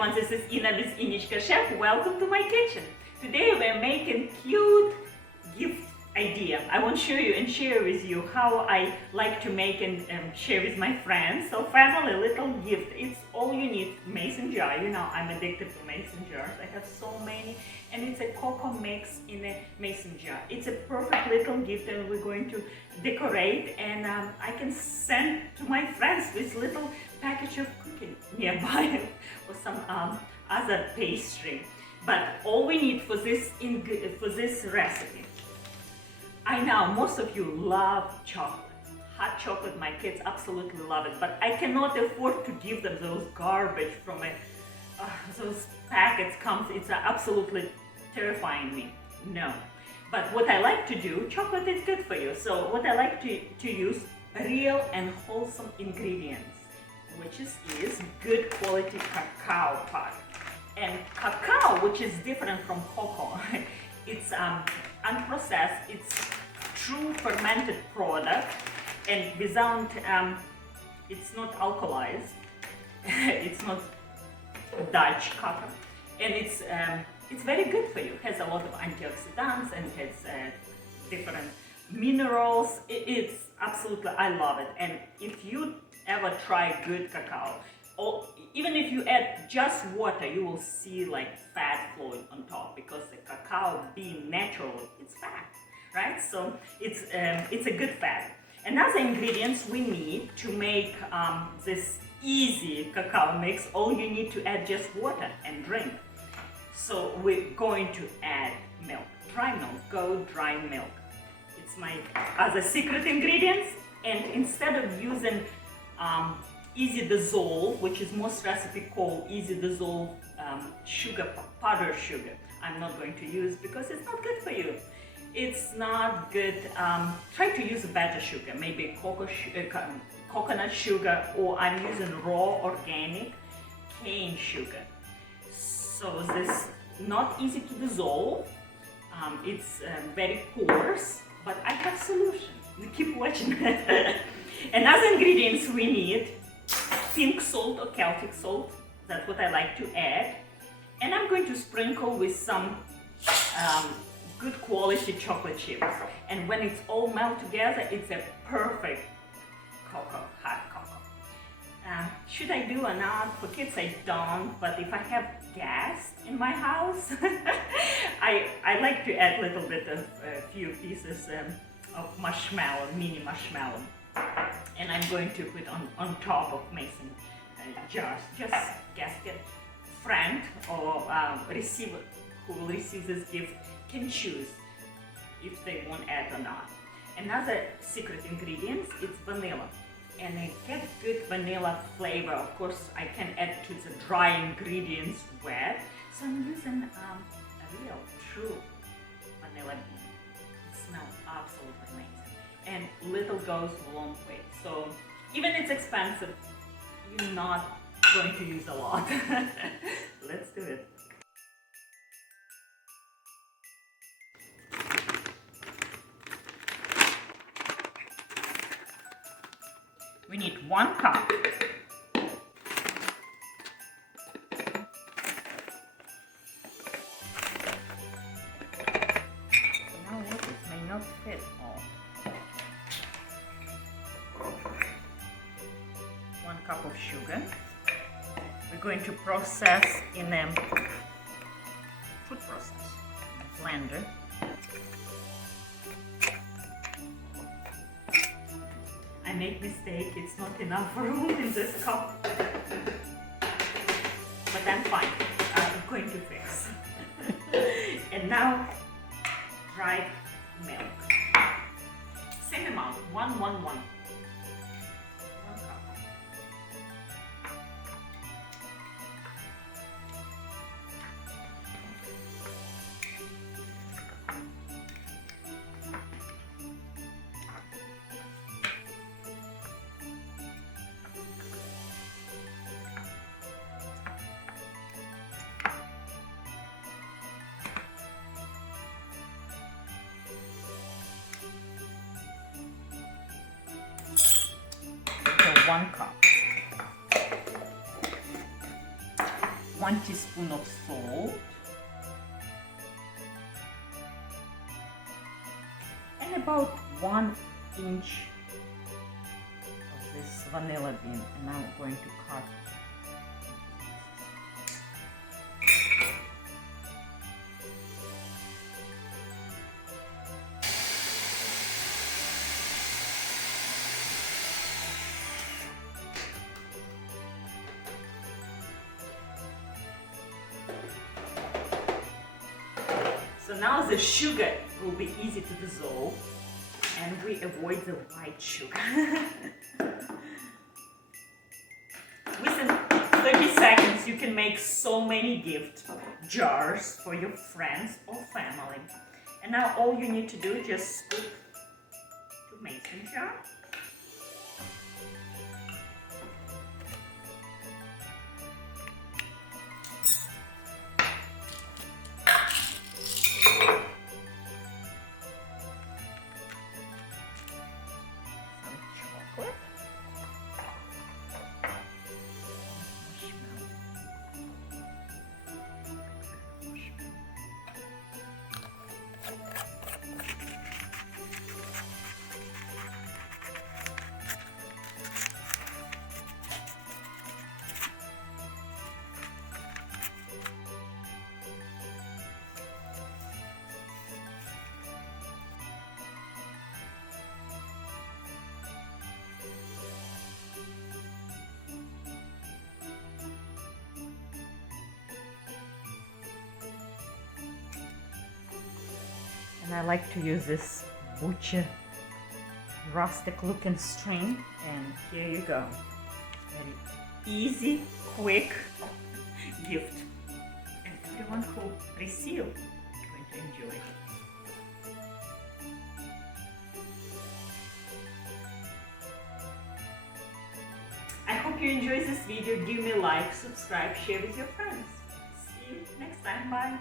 everyone, this is Ina with Innichka Chef. Welcome to my kitchen. Today we're making cute gift idea. I want to show you and share with you how I like to make and share with my friends. So family little gift, it's all you need. Mason jar, you know I'm addicted to mason jars. I have so many, and it's a cocoa mix in a mason jar. It's a perfect little gift, and we're going to decorate, and I can send to my friends this little package of cooking nearby or some other pastry. But all we need for this recipe, I know most of you love chocolate, hot chocolate. My kids absolutely love it, but I cannot afford to give them those garbage from those packets it's absolutely terrifying me. No. But what I like to do, chocolate is good for you. So what I like to use real and wholesome ingredients, which is good quality cacao powder. And cacao, which is different from cocoa, it's unprocessed, it's true fermented product, and without, it's not alkalized, it's not Dutch cacao, and it's very good for you. It has a lot of antioxidants and it has different minerals. It's absolutely, I love it. And if you ever try good cacao, or even if you add just water, you will see like fat flowing on top, because the cacao being natural, it's fat, right? So it's a good fat. Another ingredients we need to make this easy cacao mix, all you need to add just water and drink. So we're going to add milk, dry milk, goat dry milk. It's my other secret ingredients. And instead of using easy dissolve, which is most recipe called easy dissolve sugar, powdered sugar, I'm not going to use because it's not good for you. It's not good. Try to use a better sugar, maybe coconut sugar, or I'm using raw organic cane sugar. So this not easy to dissolve. It's very porous, but I have solution. You keep watching. Another ingredients we need: pink salt or Celtic salt. That's what I like to add. And I'm going to sprinkle with some good quality chocolate chips. And when it's all melt together, it's a perfect cocoa, hot cocoa. Should I do or not? For kids I don't, but if I have gas in my house, I like to add a little bit of a few pieces of marshmallow, mini marshmallow. And I'm going to put on top of mason jars. Just gasket. Friend or receiver who will receive this gift can choose if they want add or not. Another secret ingredient is vanilla, and I get good vanilla flavor. Of course, I can add to the dry ingredients wet, so I'm using a real, true vanilla bean. It smells absolutely amazing, and little goes a long way. So even it's expensive, you're not going to use a lot. Let's do it. We need 1 cup. Now what, it may not fit all. 1 cup of sugar. We're going to process in a food process blender. I make mistake, it's not enough room in this cup, but I'm fine. I'm going to fix. And now dried milk. Same amount, 1, 1, 1. 1 cup. So 1 cup. 1 teaspoon of salt, and about 1 inch of this vanilla bean, and I'm going to cut. So now the sugar will be easy to dissolve, and we avoid the white sugar. Within 30 seconds you can make so many gift jars for your friends or family. And now all you need to do is just scoop to mason jar. And I like to use this butcher rustic looking string, and here you go. Very easy, quick gift, and everyone who receives is going to enjoy it. I hope you enjoyed this video. Give me a like, subscribe, share with your friends. See you next time. Bye.